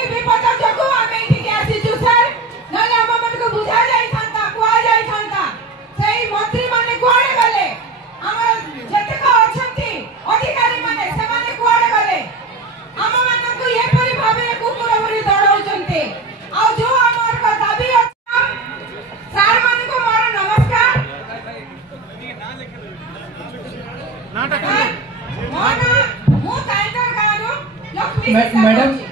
सेही विपद जगो आमे इठी आसीचु सर नले हम मन को बुझा जाई थांता कुआ जाई थांता सेही मंत्री माने कुआडे गले हमर जतक अछंती अधिकारी माने से माने कुआडे गले हम मन को ये परि भाबे कुकुर भरी दौड़ौचंती आ जो हमर का दाबी सर मन को मोर नमस्कार नाटक मो काइंडर गारो लक्ष्मी मैडम